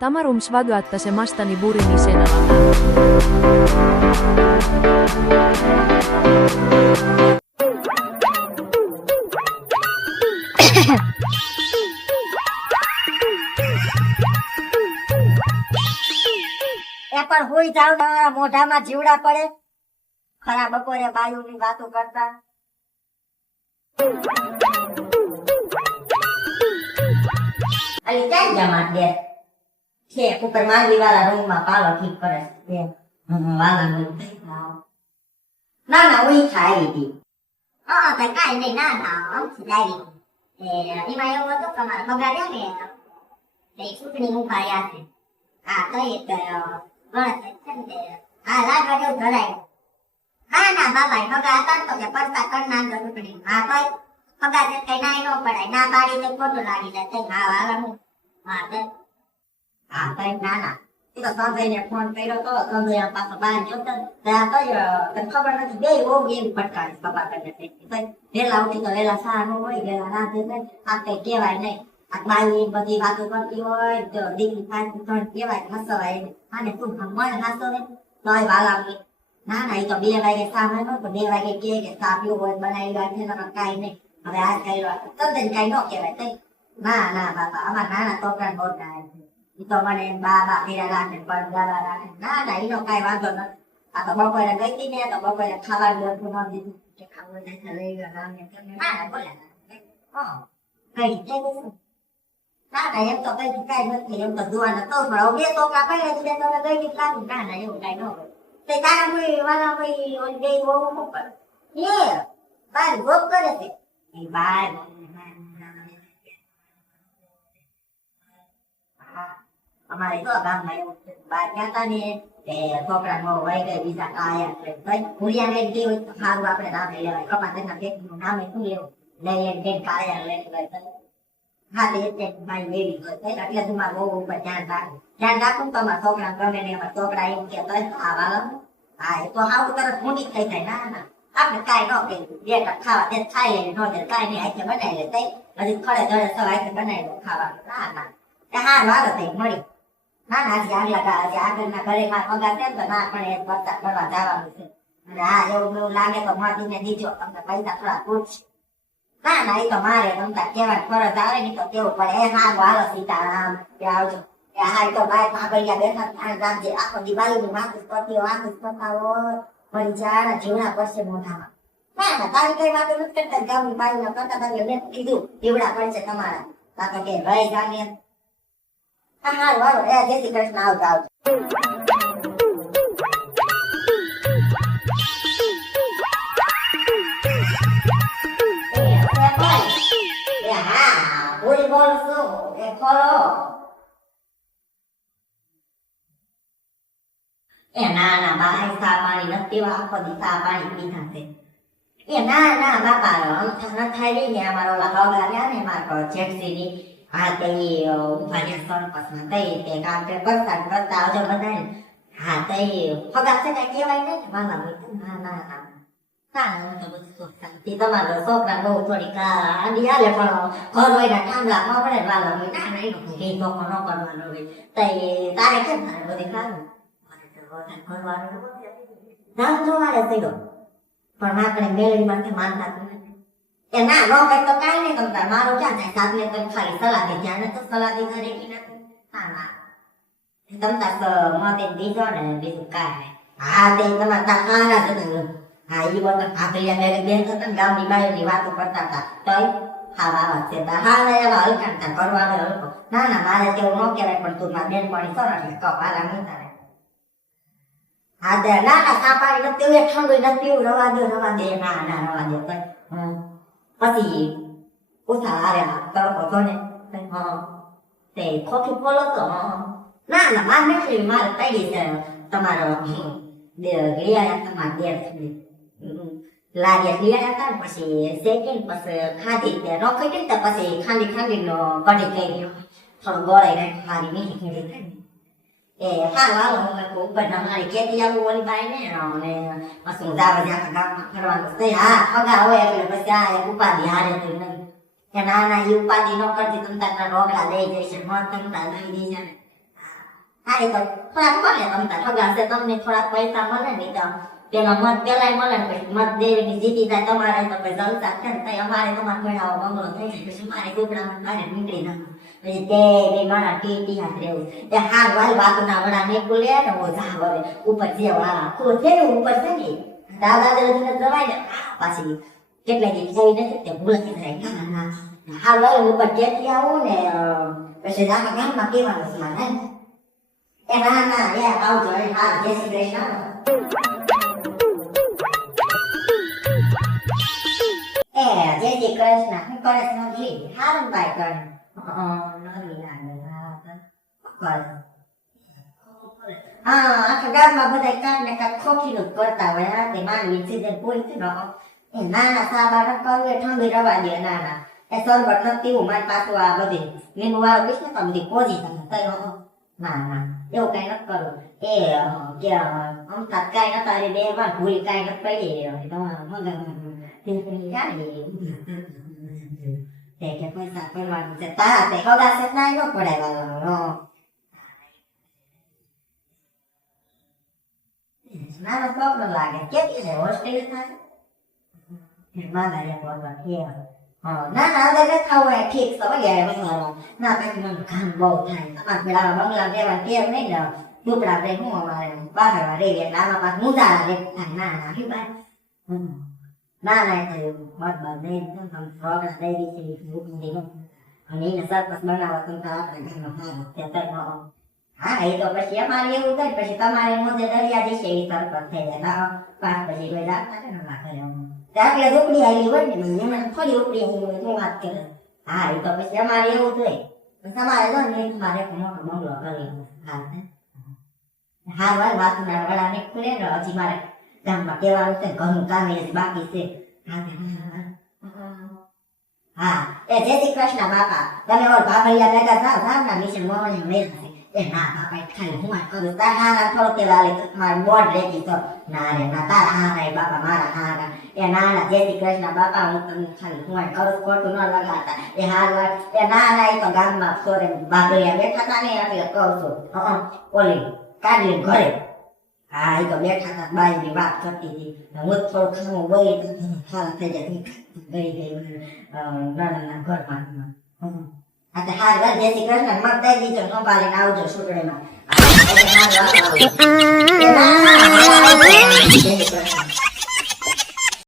તમારું સ્વાગત થશે મસ્તની બુરીની ચેનલમાં. એ પણ હુઈ જાવ ને મોઢામાં જીવડા પડે ખરા બપોરે બાયુની વાતો કરતા અલી ક્યાં ગયા માટે છે ઉપર માંડવી વાળા રૂમમાં પાલો ઠીક કરે છે વાલા ના ના ઉઈ ખાઈ હતી હા તો કાઈ નહીં ના ના આમથી ડાયરી એમાં એવું હતું કે મારા બગાડ્યા ને એ ચૂંટણી મુકાયા છે હા કઈ હા લાગવા જેવું ધરાય ના ના બાબા પગા હતા તો કે પડતા કરનાર ચૂંટણી હા તો પગા કઈ ના ન પડાય ના પાડી તો ખોટું લાગી જાય કઈ હા વાળા હા તો હા કઈ ના ના એ તો સંજયને ફોન કર્યો તો સંજય પાછો બહાર જોતો ત્યાં તો ખબર નથી બે ઓગ એમ પટકારી પપ્પા કરીને વેલા ઉઠી તો વેલા સા નો હોય વેલા રાતે આ કઈ કહેવાય નહીં આ બાઈ બધી વાતો કરતી હોય તો દીકરી પાસે ત્રણ કહેવાય હસવાય અને તું મને હસો ને તો વાલા ના ના એ તો 2 વાગે સામે નો તો 2 વાગે કે સા પીવો હોય બનાવી રાખે ને કાઈ નહીં હવે આ કઈ સંજય કઈ ન કહેવાય કઈ ના ના બાપા અમાર નાના છોકરા મોટા એ તો મને બાબા ફેરા રાખે પડદારા રાખે ના ના એનો કઈ વાંધો નથી આ તો બપોરે ગઈ હતી ને તો બપોરે ખાવાનું બધું ન દીધું કે ખાવું નહીં લઈ ગયા ના ના બોલે હા કઈ ના ના એમ તો કઈ કઈ નથી એમ તો જોવા નતો પણ બે છોકરા પડ્યા છે તો ગઈ ગઈ લાગુ ના ના એવું કઈ ન હોય તે તારા કોઈ વાલા કોઈ ઓલ ગઈ હોવું ન પડે એ બાર ગોપ કરે છે એ બાર અમારે તો ગામમાં એવું બાર ગયા ને તે છોકરા નો વહી ગઈ બીજા કાયા એટલે ભૂલિયા લઈને ગઈ હોય તો સારું આપણે નામ લેવાય કપા તેના બેટનું નામ શું લેવું લઈ લઈને કાયા લઈને ગઈ હા તે ભાઈ લેવી હોય એટલે તું મારા બહુ ઉપર ધ્યાન રાખું તો અમારા છોકરા ગમે ને અમારા છોકરા એમ કે તો આ વાળા હા એ તો આવું તરત મૂડી થઈ જાય ના ના આપણે કાંઈ ન કહ્યું બે ખાવા તે ખાઈ લે નો દે કાંઈ નહીં આખે બનાવી લે તઈ હજી થોડે થોડે સવારે બનાવી લો ખાવાનું ના ના હા વાળો થઈ મળી ના ના હજી આગળના ઘરેમાં પગાર છે તો ના પણ એ વરસાદ કરવા જવાનું છે અને હા એવું એવું લાગે તો માટીને દીજો તમને પૈસા થોડા પૂછશે ના ના એ તો મારે તમતા કહેવાની ફરજ આવે ને તો કેવું પડે એ હા વાળો સીતારામ કે આવજો એ હા એ તો બાય ભાગડિયા બેઠા ધ્યાન રાખજે આખો દિવાળીની વાતું કરતા હોય વળી જાણે જીવડા પડશે મોઢામાં ના ના તારી કઈ વાતો નથી કરતા ગામની બાઈના કરતા તમે મેં કીધું જીવડા પડશે તમારા કાકા કે ભાઈ જાણે હા હા વાળો એ જય શ્રી કૃષ્ણ આવજો આવજો એ ના ના બાઈ સા પાણી નથી આખો દી સા પાણી પીધા છે એ ના ના બાપા ન થાય ને અમારો હગા રહ્યા ને મારો જેઠસીની હા તે ઉભાર્યા સરપસમાં તઈ તે કામ કરતા આવજો બધાને હા તઈ હગા છે કઈ કહેવાય નહીં વાલા ના ના ના તમારો છોકરા બહુ થોડીક આડી હાલે પણ ઘર હોય ઠામલા ખબરે વાલા હોય ના ના એનો કઈ ધોકો ન કરવાનો હોય તઈ તારે કેમ તારે બધી ખાવું રામ જોવાડે થયો પણ આપણે મેળવી માંથી માનતા એ ના નો કઈ તો કાઈ નહીં તમતા મારો ક્યાં થાય સાબને તો ખાલી સલાહ ધ્યાન તો સલાહ દે ઘરે કી ના ના તમતા મતે દીધો ને બીજું કાઈ હા તે તમારા તારા જ હા એ વખત આપણે મેરે બેન હતા ગામની બાયોની વાતો કરતા હતા તોય હા વાવા છે હા એવા હલકાતા કરવાનો હલકો ના ના મારે તેવું ન કહેવાય પણ તું મારા બેન પાણી સરસ કપાલા મૂતા હા તે ના ના સાપાડી નથી એ ઠંડુ નથી રવા દે ના ના રવા દે પછી ઓછા હારે તડકો છો ને તે ખોખી ફોલો તો ના ના મારે નથી મારે પડી છે તમારો ગયા તમારા દેર સુધી લાગે લીયા હતા પછી સેકન્ડ પછી ખાધી તે રોકડી તો પછી ખાલી નો કડી ગઈ થોડું ગોળાઈ નાખી મારી મીઠી ખીડી એ હા વાલો હું ઉપર ના મારી કેતી આવું ઓલી બાઈ ને અને પછી જાવા જ્યાં ગામમાં ફરવાનું છે હા પગા હોય એટલે પછી આ એક ઉપાધિ હારે તો નહીં કે ના ના એ ઉપાધિ ન કરતી તમ તારા રોકડા લઈ જઈશ મત તમતા લઈ જઈશ ને એ તો થોડાક મળે તમતા સગા છે તમને થોડાક પૈસા મળે ને તો તેનો મત પેલાય મળે ને પછી મત દેવીની જીતી જાય તમારે તો પછી જલસા છે ને તઈ અમારે તમારે ભણાવો બંગલો થઈ જાય પછી મારે કુકડામાં બહાર નીકળી નાખો પછી તે બે મારા ટી હાથ રહેવું એ હા વાલ વાતના વડા ને બોલે ને ઓ જા હવે ઉપર જેવા ખુદ છે ને ઉપર છે ને દાદા દાદીને જવાય ને પાછી કેટલા દી જઈ નથી તે ભૂલતી થાય ના હા વાલ ઉપર જેથી આવું ને પછી આખા ગામમાં કહેવાનું છે મારે એ ના ના એ આવજો એ હા જય શ્રી કૃષ્ણ એ જય શ્રી કૃષ્ણ હું કરે છે નોંધી હારું ભાઈ કરે નોંધી હા આખા ગામમાં બધા કાંક ને કાંક ખોખીનું જ કરતા હોય આ તે માનવી સીઝન પૂરી થઈ એ નાના સાબા ન કરવું એ ઠંડી રવા દે નાના એ સરબત ન પીવું મારી પાછું આ બધી લીંબુ વાળું પીશ ને તો બધી પોજી તમે તય ના ના એવું કઈ નથી કરવું એ કે અમતા કઈ નતા રે બે વાર ભૂલી કઈ નથી પડી મગર કે પૈસા કરવાનું છે તા તે હગા છે ના ન પડાવવાનો નાનો છોકરો લાગે કેટલી છે હોસ્ટેલ થાય મારા એક વખત કે ના ના હવે ખાવું હોય ઠીક છે વગેરે વગેરે ના પછી મને કામ બહુ થાય તમારે પેલા બંગલા દેવા ટેવ નહીં ને ટુકડા દે હું અમારે બહાર રહી એટલે આમાં પાછ મુજારા રે થાય ના ના હી ભાઈ ના ના થયું મત બાર દઈ રોગડા દઈ દીધી મૂકી અને એને સરપસ બનાવવા તમે આપણે ઘરમાં સારું હા એ તો પછી અમારે એવું થાય પછી તમારે મોજે દરિયા જશે એ સરપસ થઈ જાય પાંચ પછી કોઈ રાખતા ને ના કરે એટલે ઝૂંપડી આવી હોય ને એમાં થોડી ઉપડી આવી હોય તો વાત કરે હા એ તો પછી અમારે એવું થાય તમારે જો ને તમારે એક મોટો બંગલો કરી હા ભાઈ વાત ના વડા નીકળે ને હજી મારે ગામમાં કહેવાનું છે ઘરનું કામ એ બાકી છે હા એ જય શ્રી કૃષ્ણ બાપા તમે ઓર ભાભરિયા ભેગા થાવ થાવ ના મિશન મોહણી મેલ એ ના બાપા ખાલી હું કરું તાર હારા થોડો તે વાલે મારું બોર્ડ રેડી તો ના રે ના તારા હારા બાપા મારા હારા એ ના ના જય શ્રી કૃષ્ણ બાપા હું તમને ખાલી હું કરું ખોટું ન લગાડતા એ હાર એ ના ના એ તો ગામમાં સોરે ભાભરિયા બેઠા હતા ને એટલે કહું છું ઓલી કાઢી ઘરે હા એ તો બેઠા હતા બાઈની વાત કરતી હતી હું થોડું ખાવું બોલી ખાવા થઈ જાય ગઈ ગઈ નાના ઘરમાં હા તો હાર જય શ્રી કૃષ્ણ મત દઈ દીધો સંભાળીને આવજો સુટડીમાં જય શ્રી કૃષ્ણ